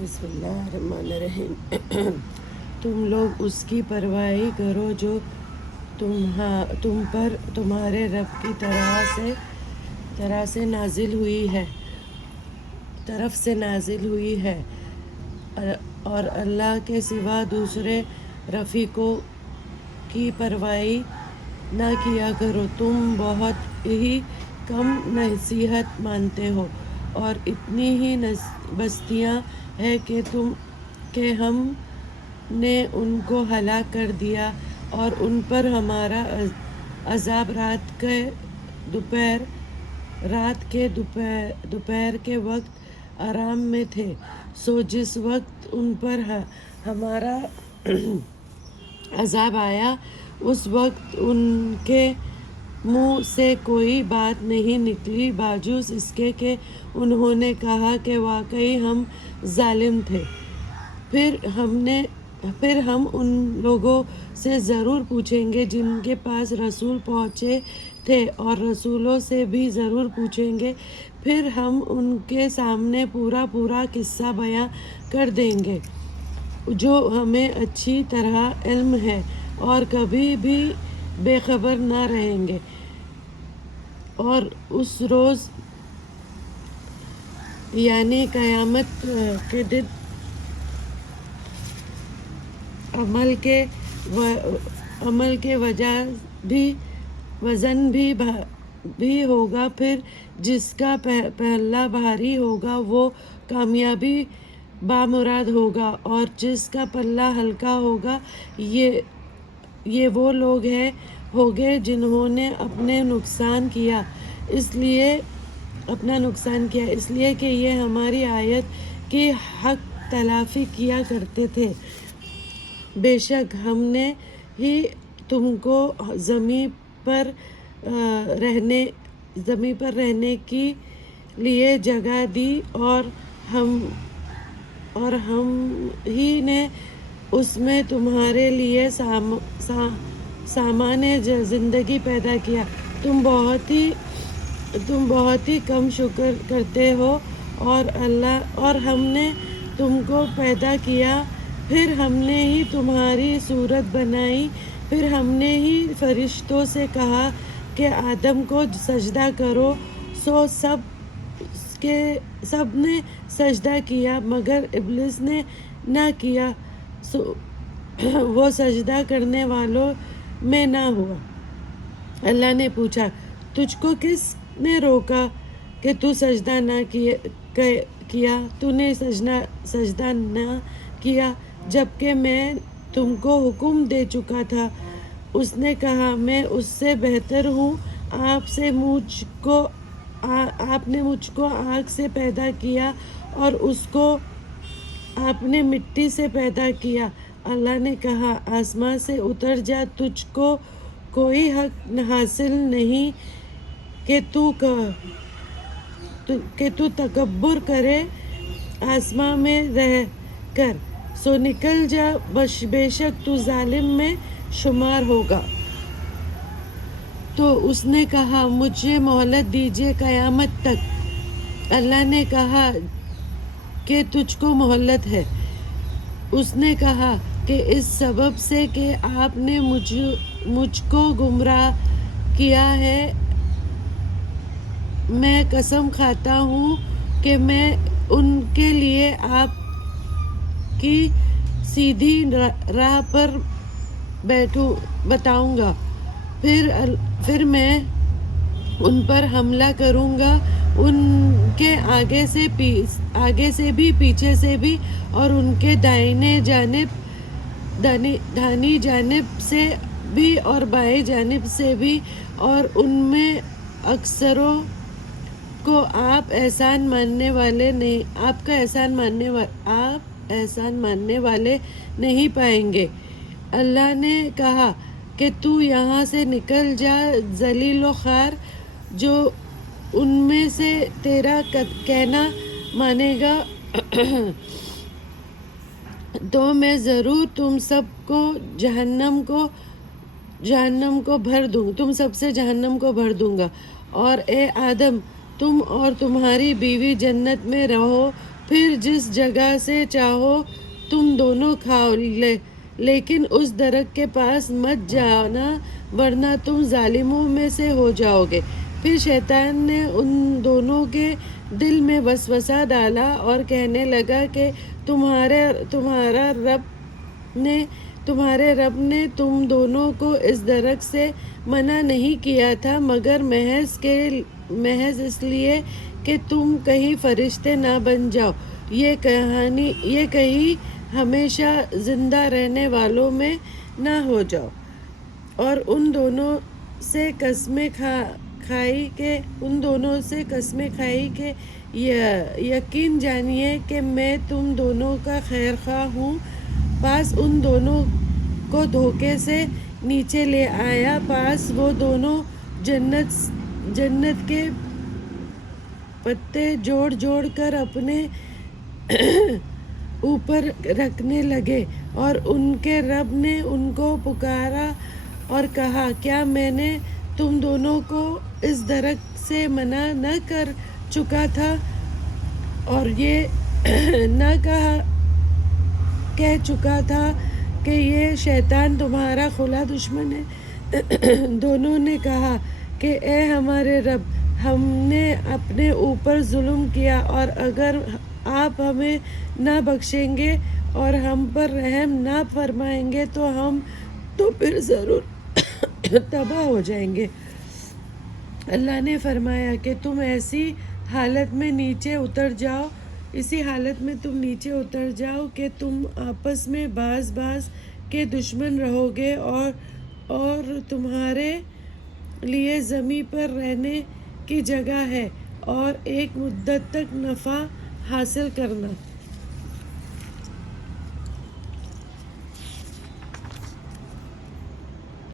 بسم اللہ الرحمن الرحیم تم لوگ اس کی پرواہی کرو جو تم پر تمہارے رب کی طرف سے نازل ہوئی ہے اور اللہ کے سوا دوسرے رفیقوں کی پرواہی نہ کیا کرو۔ تم بہت ہی کم نصیحت مانتے ہو اور اتنی ہی بستیاں ہیں کہ ہم نے ان کو ہلاک کر دیا اور ان پر ہمارا عذاب رات کے دوپہر کے وقت آرام میں تھے۔ سو جس وقت ان پر ہمارا عذاب آیا اس وقت ان کے منہ سے کوئی بات نہیں نکلی باوجود اس کے کہ انہوں نے کہا کہ واقعی ہم ظالم تھے۔ پھر ہم ان لوگوں سے ضرور پوچھیں گے جن کے پاس رسول پہنچے تھے اور رسولوں سے بھی ضرور پوچھیں گے۔ پھر ہم ان کے سامنے پورا قصہ بیان کر دیں گے جو ہمیں اچھی طرح علم ہے اور کبھی بھی بے خبر نہ رہیں گے۔ اور اس روز یعنی قیامت کے دن عمل کے وزن بھی ہوگا، پھر جس کا پلہ بھاری ہوگا وہ کامیابی بامراد ہوگا اور جس کا پلہ ہلکا ہوگا یہ وہ لوگ ہوگے جنہوں نے اپنا نقصان کیا اس لیے کہ یہ ہماری آیت کی حق تلافی کیا کرتے تھے۔ بے شک ہم نے ہی تم کو زمین پر رہنے کے لیے جگہ دی اور ہم ہی نے اس میں تمہارے لیے سامان زندگی پیدا کیا۔ تم بہت ہی کم شکر کرتے ہو اور ہم نے تم کو پیدا کیا، پھر ہم نے ہی تمہاری صورت بنائی، پھر ہم نے ہی فرشتوں سے کہا کہ آدم کو سجدہ کرو، سو سب نے سجدہ کیا مگر ابلیس نے نہ کیا، وہ سجدہ کرنے والوں میں نہ ہوا۔ اللہ نے پوچھا تجھ کو کس نے روکا کہ تو سجدہ نہ کیا؟ تو نے سجدہ نہ کیا جبکہ میں تم کو حکم دے چکا تھا۔ اس نے کہا میں اس سے بہتر ہوں، آپ نے مجھ کو آگ سے پیدا کیا اور اس کو آپ نے مٹی سے پیدا کیا۔ اللہ نے کہا آسمان سے اتر جا، تجھ کو کوئی حق حاصل نہیں کہ تو تکبر کرے آسمان میں رہ کر، سو نکل جا، بے شک تو ظالم میں شمار ہوگا۔ تو اس نے کہا مجھے مہلت دیجیے قیامت تک۔ اللہ نے کہا کہ تجھ کو مہلت ہے۔ اس نے کہا کہ اس سبب سے کہ آپ نے مجھ کو گمراہ کیا ہے، میں قسم کھاتا ہوں کہ میں ان کے لیے آپ کی سیدھی راہ پر بتاؤں گا، پھر میں ان پر حملہ کروں گا، ان کے آگے سے بھی پیچھے سے بھی اور ان کے دائنی جانب سے بھی اور بائیں جانب سے بھی، اور ان میں اکثروں کو آپ احسان ماننے والے نہیں پائیں گے۔ اللہ نے کہا کہ تو یہاں سے نکل جا ذلیل و خوار، جو ان میں سے تیرا کہنا مانے گا تو میں ضرور تم سب سے جہنم کو بھر دوں گا۔ اور اے آدم، تم اور تمہاری بیوی جنت میں رہو پھر جس جگہ سے چاہو تم دونوں کھاؤ لیکن اس درخت کے پاس مت جانا ورنہ تم ظالموں میں سے ہو جاؤ گے۔ پھر شیطان نے ان دونوں کے دل میں وسوسہ ڈالا اور کہنے لگا کہ تمہارے رب نے تم دونوں کو اس درخت سے منع نہیں کیا تھا مگر محض اس لیے کہ تم کہیں فرشتے نہ بن جاؤ، یہ کہیں ہمیشہ زندہ رہنے والوں میں نہ ہو جاؤ۔ اور ان دونوں سے قسمیں کھائی کہ یقین جانیے کہ میں تم دونوں کا خیر خواہ ہوں۔ پاس ان دونوں کو دھوکے سے نیچے لے آیا۔ پاس وہ دونوں جنت کے پتے جوڑ کر اپنے اوپر رکھنے لگے، اور ان کے رب نے ان کو پکارا اور کہا، کیا میں نے تم دونوں کو اس درخت سے منع نہ کر چکا تھا اور یہ نہ کہہ چکا تھا کہ یہ شیطان تمہارا کھلا دشمن ہے؟ دونوں نے کہا کہ اے ہمارے رب، ہم نے اپنے اوپر ظلم کیا، اور اگر آپ ہمیں نہ بخشیں گے اور ہم پر رحم نہ فرمائیں گے تو ہم تو پھر ضرور تباہ ہو جائیں گے۔ اللہ نے فرمایا کہ تم اسی حالت میں نیچے اتر جاؤ کہ تم آپس میں بعض کے دشمن رہو گے، اور تمہارے لیے زمین پر رہنے کی جگہ ہے اور ایک مدت تک نفع حاصل کرنا۔